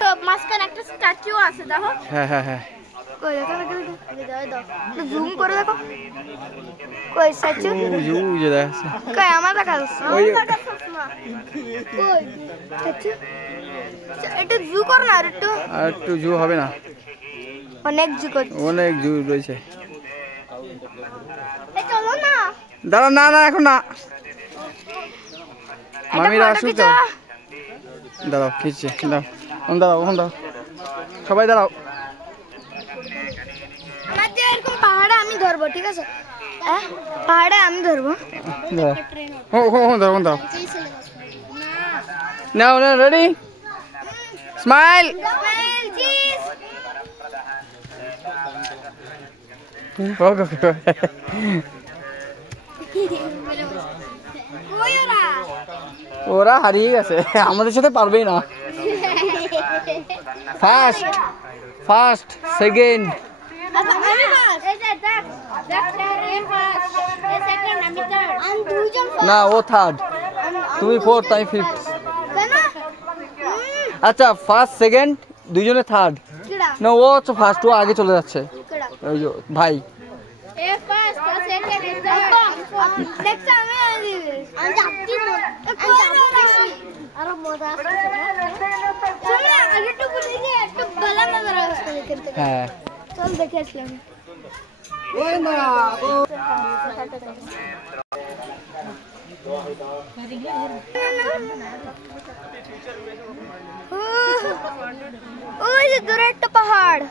তো মাঝখানে একটা স্ট্যাচু আছে দেখো। হ্যাঁ হ্যাঁ হ্যাঁ কই দেখো জুম করে দেখো কই স্ট্যাচু যে দেখো কই আমার দেখা যাচ্ছে ওই কই স্ট্যাচু এটা জু কর না আর একটু জু হবে না অনেক জু করছে অনেক জু রয়েছে এই চলো না দাঁড়া না না এখন না মামিরা আসুক তো দাঁড়াও খিচ্ছে দাঁড়াও ওখান দাঁড়াও সবাই দাঁড়াও আমাদের এরকম পাহাড়ে আমি ধরবো ঠিক আছে হ্যাঁ পাহাড়ে আমি ধরবো দাঁড়াও নাও না রেডি স্মাইল ওরা হারিয়ে গেছে আমাদের সাথে পারবেই না ফার্স্ট সেকেন্ড না ও থার্ড তুমি ফোর্থ আমি ফিফথ আচ্ছা ফার্স্ট সেকেন্ড দুইজনে থার্ড না ও হচ্ছে ফার্স্ট ও আগে চলে যাচ্ছে ওই যে ভাই হ্যাঁ চল দেখে আসলাম ওই যে দূরে একটা পাহাড়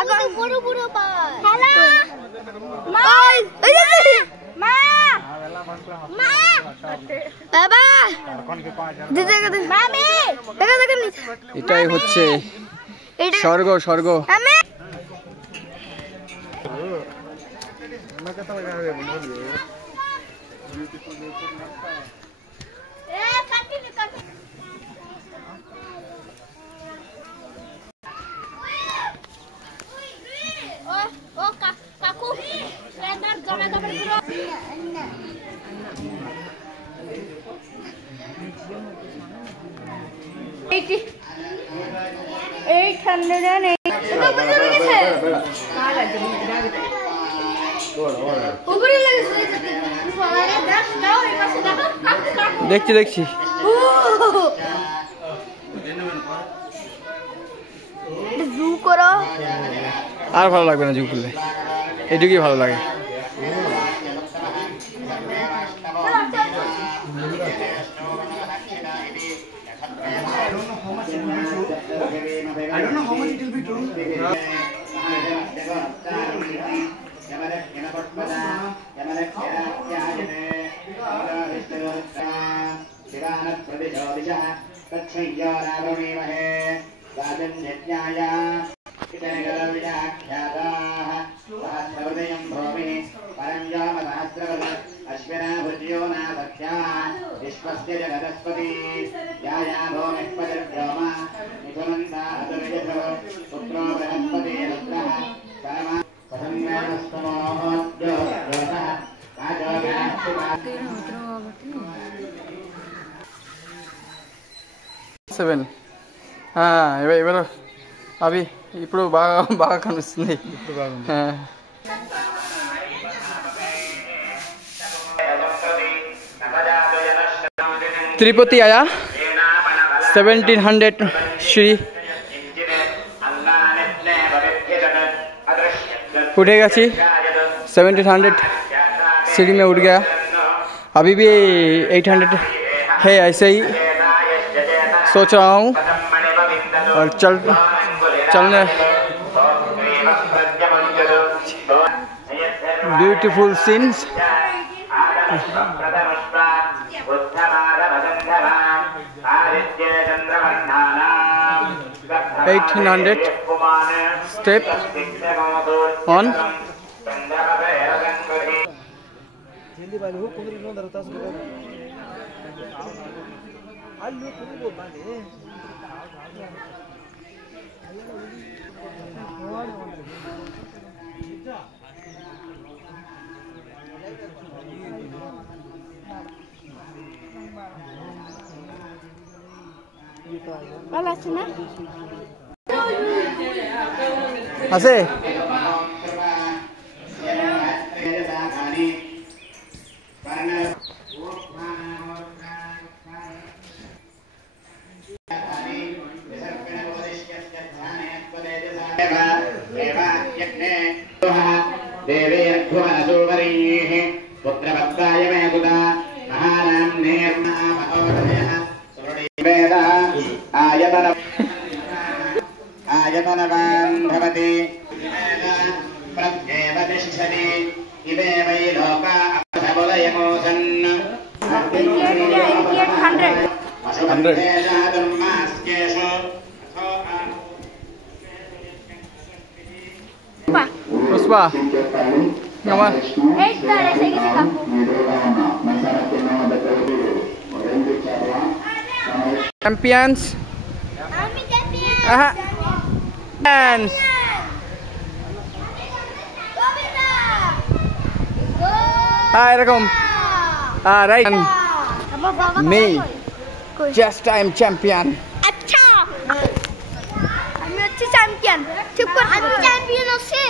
এখন বড় বড় পাহাড় হ্যালো মা মা মা বাবা দিদা মামি দেখা দেখা নিচে এটাই হচ্ছে স্বর্গ স্বর্গ আমি দেখছি দেখছি জু করো আর ভালো লাগবে না জু করলে এটুকুই ভালো লাগে I don't know how much it will be true. Seven ఇవాళ అవి ఇప్పుడు బాగా బాగా కనిపిస్తుంది तिरुपति आया 1700 श्री उठे गई 1700 सीढ़ी में उठ गया अभी भी 800 है ऐसे ही सोच रहा हूँ और चलने ब्यूटीफुल सीन्स 1800 step on ভালো আছে না আছে आयतनवान् भवति प्रत्येव तिष्ठति इमे वै लोका अभवलयमोसन् 100 Puspa nama saya gitu kamu champions Ami champion aha and hi Rakom right and me just time champion अच्छा আমি হচ্ছে চ্যাম্পিয়ন ঠিক করে আমি চ্যাম্পিয়ন হচ্ছে